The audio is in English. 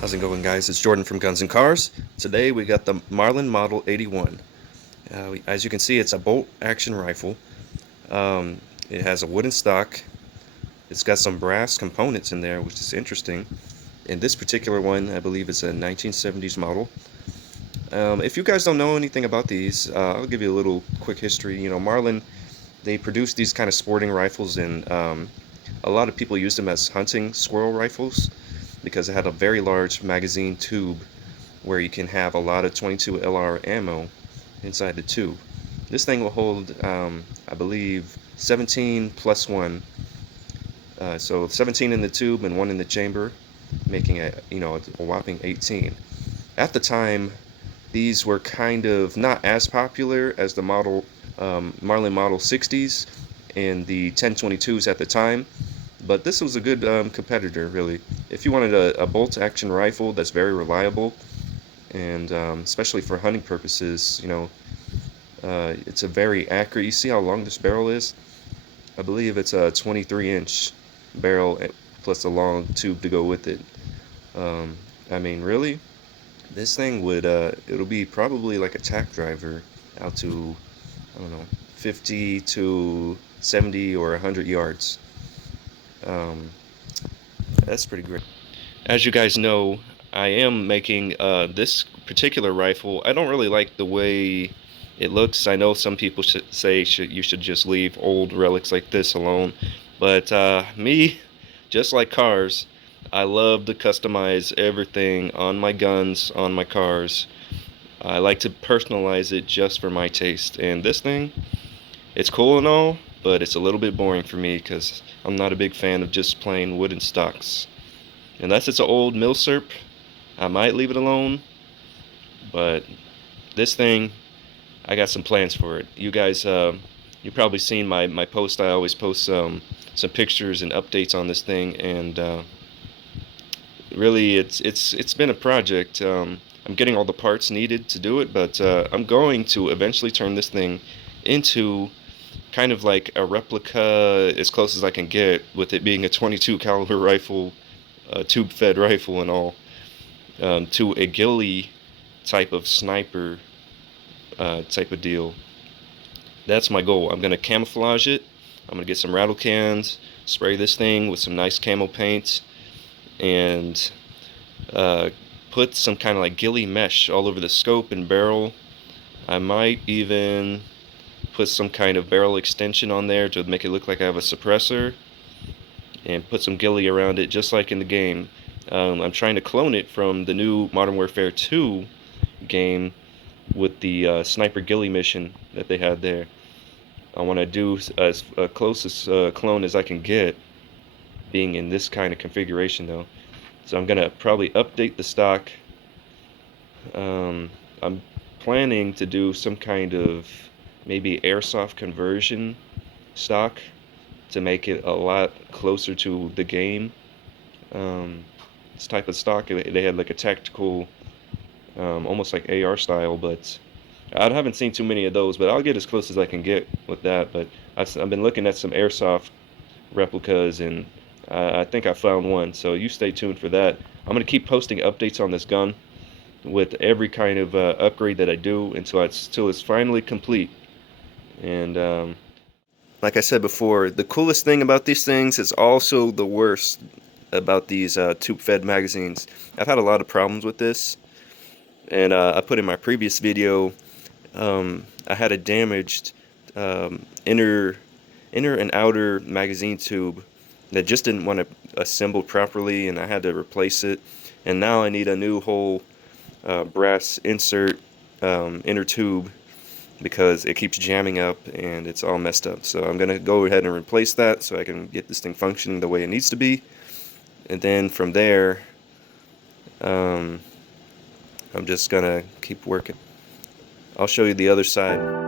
How's it going, guys? It's Jordan from Guns and Cars. Today we got the Marlin Model 81. As you can see, it's a bolt action rifle. It has a wooden stock. It's got some brass components in there, which is interesting. In this particular one, I believe it's a 1970s model. If you guys don't know anything about these, I'll give you a little quick history. Marlin, they produced these kind of sporting rifles, and a lot of people used them as hunting squirrel rifles because it had a very large magazine tube where you can have a lot of 22 LR ammo inside the tube. This thing will hold, I believe, 17 plus 1. So 17 in the tube and 1 in the chamber, making a whopping 18. At the time, these were kind of not as popular as the Marlin Model 60s and the 1022s at the time, but this was a good competitor, really. If you wanted a bolt-action rifle that's very reliable, and especially for hunting purposes, it's a very accurate. You see how long this barrel is? I believe it's a 23-inch barrel plus a long tube to go with it. I mean, really, this thing would it'll be probably like a tack driver out to, I don't know, 50 to 70 or 100 yards. Um, that's pretty great. As you guys know, I am making this particular rifle. I don't really like the way it looks. I know some people should say you should just leave old relics like this alone, but me, just like cars, I love to customize everything on my guns, on my cars. I like to personalize it just for my taste, and this thing, it's cool and all, but it's a little bit boring for me because I'm not a big fan of just plain wooden stocks. Unless it's an old milsurp, I might leave it alone. But this thing, I got some plans for it. You guys, you've probably seen my post. I always post some pictures and updates on this thing, and really, it's been a project. I'm getting all the parts needed to do it, but I'm going to eventually turn this thing into kind of like a replica, as close as I can get, with it being a 22 caliber rifle, tube-fed rifle and all, to a ghillie type of sniper type of deal. That's my goal. I'm gonna camouflage it. I'm gonna get some rattle cans, spray this thing with some nice camo paint, and put some kind of like ghillie mesh all over the scope and barrel. I might even put some kind of barrel extension on there to make it look like I have a suppressor, and put some ghillie around it just like in the game. I'm trying to clone it from the new Modern Warfare 2 game with the sniper ghillie mission that they had there. I want to do as close as clone as I can get, being in this kind of configuration though. So I'm gonna probably update the stock. I'm planning to do some kind of maybe airsoft conversion stock to make it a lot closer to the game. This type of stock, they had like a tactical, almost like AR style, but I haven't seen too many of those, but I'll get as close as I can get with that. But I've been looking at some airsoft replicas, and I think I found one, so you stay tuned for that. I'm going to keep posting updates on this gun with every kind of upgrade that I do until it's finally complete. And like I said before, the coolest thing about these things is also the worst about these tube-fed magazines. I've had a lot of problems with this, and I put in my previous video, I had a damaged inner and outer magazine tube that just didn't want to assemble properly, and I had to replace it. And now I need a new whole brass insert inner tube because it keeps jamming up and it's all messed up. So I'm gonna go ahead and replace that so I can get this thing functioning the way it needs to be. And then from there, I'm just gonna keep working. I'll show you the other side.